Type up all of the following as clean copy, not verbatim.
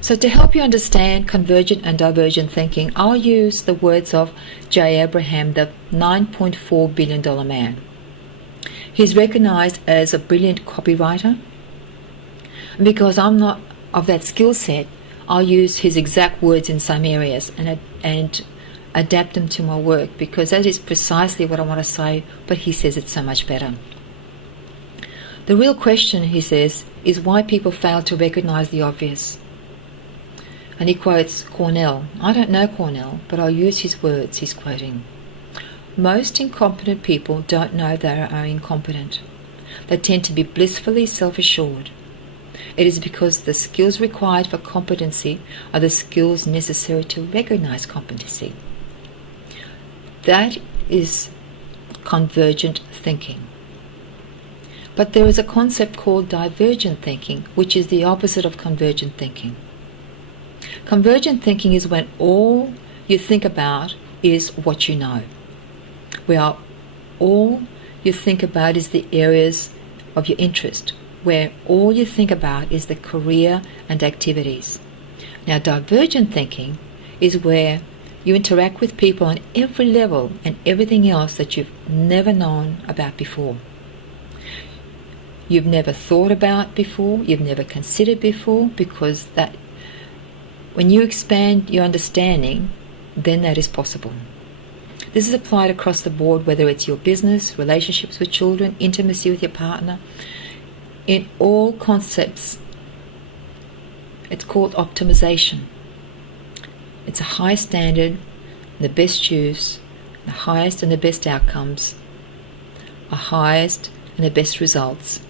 So to help you understand convergent and divergent thinking, I'll use the words of J. Abraham, the $9.4 billion man. He's recognized as a brilliant copywriter. And because I'm not of that skill set, I'll use his exact words in some areas and adapt them to my work, because that is precisely what I want to say, but he says it so much better. The real question, he says, is why people fail to recognize the obvious. And he quotes Cornell. I don't know Cornell, but I'll use his words he's quoting. Most incompetent people don't know they are incompetent. They tend to be blissfully self-assured. It is because the skills required for competency are the skills necessary to recognize competency. That is convergent thinking. But there is a concept called divergent thinking, which is the opposite of convergent thinking. Convergent thinking is when all you think about is what you know, where all you think about is the areas of your interest, where all you think about is the career and activities. Now, divergent thinking is where you interact with people on every level and everything else that you've never known about before. You've never thought about before, you've never considered before, because that when you expand your understanding, then that is possible. This is applied across the board, whether it's your business, relationships with children, intimacy with your partner. In all concepts, it's called optimization. It's a high standard, the best use, the highest and the best outcomes, the highest and the best results,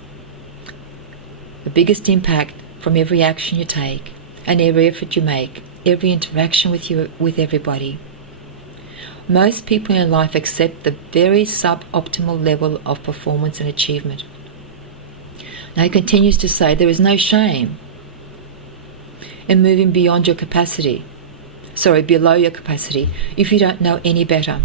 the biggest impact from every action you take and every effort you make, every interaction with everybody. Most people in life accept the very suboptimal level of performance and achievement. Now he continues to say there is no shame in moving below your capacity, if you don't know any better.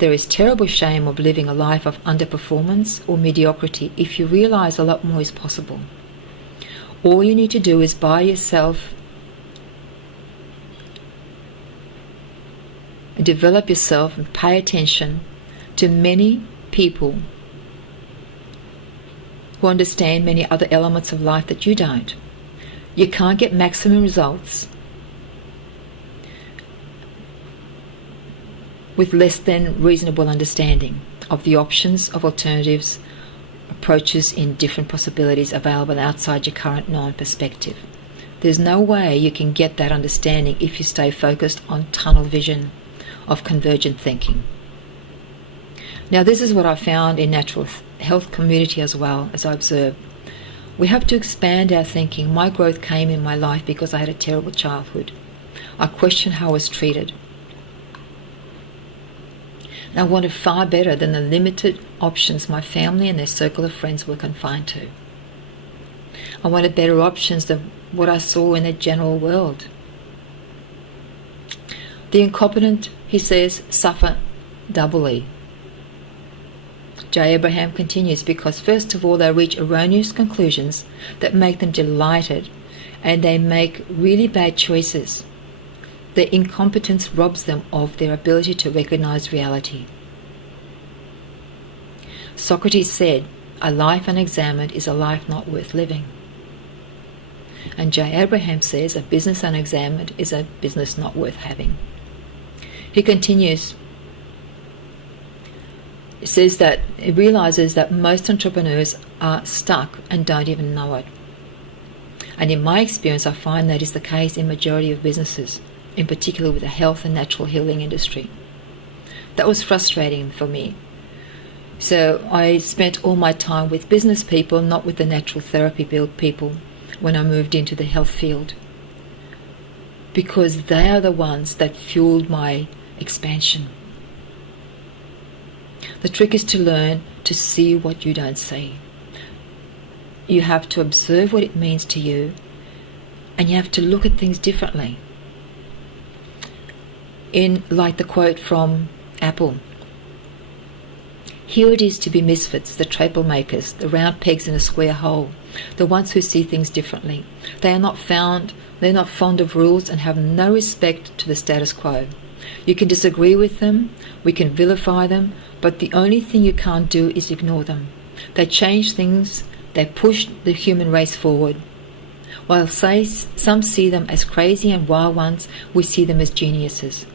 There is terrible shame of living a life of underperformance or mediocrity if you realize a lot more is possible. All you need to do is buy yourself, develop yourself, and pay attention to many people who understand many other elements of life that you don't. You can't get maximum results with less than reasonable understanding of the options of alternatives, approaches in different possibilities available outside your current known perspective. There's no way you can get that understanding if you stay focused on tunnel vision of convergent thinking. Now, this is what I found in natural health community as well, as I observed. We have to expand our thinking. My growth came in my life because I had a terrible childhood. I questioned how I was treated. And I wanted far better than the limited options my family and their circle of friends were confined to. I wanted better options than what I saw in the general world. The incompetent, he says, suffer doubly. J. Abraham continues, because first of all they reach erroneous conclusions that make them delighted, and they make really bad choices. Their incompetence robs them of their ability to recognize reality. Socrates said, "A life unexamined is a life not worth living." And J. Abraham says, "A business unexamined is a business not worth having." He continues, he says that he realizes that most entrepreneurs are stuck and don't even know it. And in my experience, I find that is the case in majority of businesses, in particular with the health and natural healing industry. That was frustrating for me. So I spent all my time with business people, not with the natural therapy people, when I moved into the health field, because they are the ones that fueled my expansion. The trick is to learn to see what you don't see. You have to observe what it means to you, and you have to look at things differently. In like the quote from Apple, Here it is to be misfits, the troublemakers, the round pegs in a square hole, the ones who see things differently. They're not fond of rules and have no respect to the status quo. You can disagree with them, we can vilify them, but the only thing you can't do is ignore them. They change things, they push the human race forward. While some see them as crazy and wild ones, we see them as geniuses.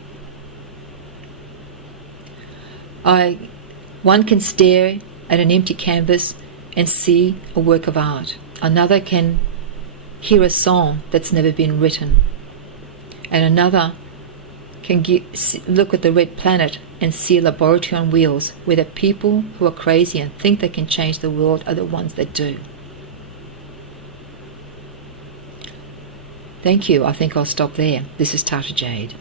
One can stare at an empty canvas and see a work of art. Another can hear a song that's never been written. And another can look at the red planet and see a laboratory on wheels where the people who are crazy and think they can change the world are the ones that do. Thank you. I think I'll stop there. This is Tata Jade.